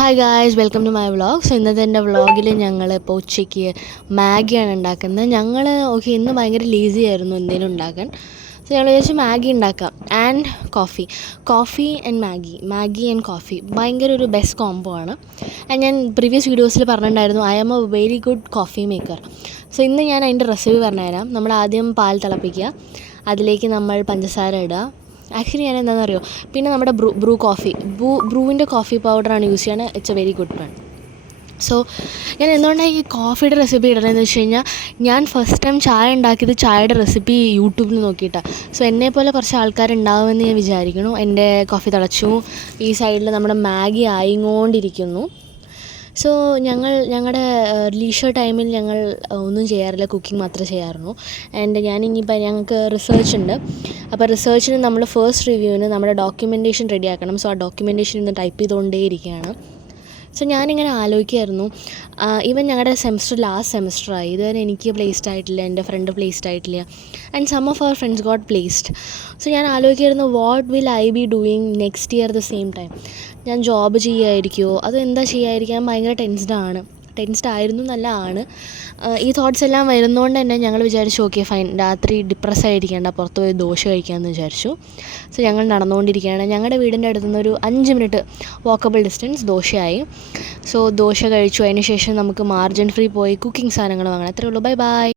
Hi guys, welcome to my vlog. So ഇന്നത്തെ എൻ്റെ വ്ളോഗിൽ ഞങ്ങൾ ഇപ്പോൾ ഉച്ചയ്ക്ക് മാഗിയാണ് ഉണ്ടാക്കുന്നത്. ഇന്ന് ഭയങ്കര ലേസി ആയിരുന്നു എന്തെങ്കിലും ഉണ്ടാക്കാൻ. സോ ഞങ്ങൾ വിചാരിച്ചു മാഗി ഉണ്ടാക്കാം. And coffee and Maggi and coffee ഭയങ്കര ഒരു ബെസ്റ്റ് കോംബോ ആണ്. ആൻഡ് ഞാൻ പ്രീവിയസ് വീഡിയോസിൽ പറഞ്ഞിട്ടുണ്ടായിരുന്നു I am a very good coffee maker. So ഇന്ന് ഞാൻ അതിൻ്റെ റെസിപ്പി പറഞ്ഞുതരാം. നമ്മൾ ആദ്യം പാൽ തിളപ്പിക്കുക, അതിലേക്ക് നമ്മൾ പഞ്ചസാര ഇടുക. ആക്ച്വലി ഞാൻ എന്താണെന്ന് അറിയോ, പിന്നെ നമ്മുടെ ബ്രൂവിൻ്റെ കോഫി പൗഡറാണ് യൂസ് ചെയ്യുന്നത്. It's A very good one. So ഞാൻ എന്തുകൊണ്ടാണ് ഈ കോഫിയുടെ റെസിപ്പി ഇടണമെന്ന് വെച്ച് കഴിഞ്ഞാൽ, ഞാൻ ഫസ്റ്റ് ടൈം ചായ ഉണ്ടാക്കിയത് ചായയുടെ റെസിപ്പി യൂട്യൂബിൽ നോക്കിയിട്ടാണ്. സോ എന്നെപ്പോലെ കുറച്ച് ആൾക്കാരുണ്ടാവുമെന്ന് ഞാൻ വിചാരിക്കുന്നു. എൻ്റെ കോഫി തിളച്ചു, ഈ സൈഡിൽ നമ്മുടെ മാഗി ആയിക്കൊണ്ടിരിക്കുന്നു. സോ ഞങ്ങളുടെ ലീഷർ ടൈമിൽ ഞങ്ങൾ ഒന്നും ചെയ്യാറില്ല, കുക്കിംഗ് മാത്രമേ ചെയ്യാറുള്ളൂ. ആൻഡ് ഞങ്ങൾക്ക് റിസർച്ച് ഉണ്ട്. അപ്പോൾ റിസർച്ചിന് നമ്മൾ ഫസ്റ്റ് റിവ്യൂവിന് നമ്മുടെ ഡോക്യുമെൻറ്റേഷൻ റെഡിയാക്കണം. സോ ആ ഡോക്യുമെൻറ്റേഷൻ ഇന്ന് ടൈപ്പ് ചെയ്തുകൊണ്ടേയിരിക്കുകയാണ്. സോ ഞാനിങ്ങനെ ആലോചിക്കുമായിരുന്നു, ഈവൻ ഞങ്ങളുടെ ലാസ്റ്റ് സെമിസ്റ്ററായി, ഇതുവരെ എനിക്ക് പ്ലേസ്ഡ് ആയിട്ടില്ല, എൻ്റെ ഫ്രണ്ട് പ്ലേസ്ഡ് ആയിട്ടില്ല, and some of our friends got placed. So ഞാൻ ആലോചിക്കുമായിരുന്നു, what will I be doing next year the same time. ഞാൻ ജോബ് ചെയ്യുമായിരിക്കുമോ, അതെന്താ ചെയ്യാതിരിക്കാൻ ഭയങ്കര ടെൻസ്ഡ് ആയിരുന്നു നല്ലതാണ്. ഈ തോട്ട്സ് എല്ലാം വരുന്നതുകൊണ്ട് തന്നെ ഞങ്ങൾ വിചാരിച്ചു ഓക്കെ ഫൈൻ, രാത്രി ഡിപ്രസ് ആയിരിക്കേണ്ട, പുറത്ത് പോയി ദോശ കഴിക്കാമെന്ന് വിചാരിച്ചു. സോ ഞങ്ങൾ നടന്നുകൊണ്ടിരിക്കുകയാണ്. ഞങ്ങളുടെ വീടിൻ്റെ അടുത്തുനിന്ന് ഒരു 5 മിനിറ്റ് വാക്കബിൾ ഡിസ്റ്റൻസ് ദോശയായി. സോ ദോശ കഴിച്ചു. അതിന് ശേഷം നമുക്ക് മാർജിൻ ഫ്രീ പോയി കുക്കിംഗ് സാധനങ്ങൾ വാങ്ങണം. അത്രേ ഉള്ളൂ. Bye bye.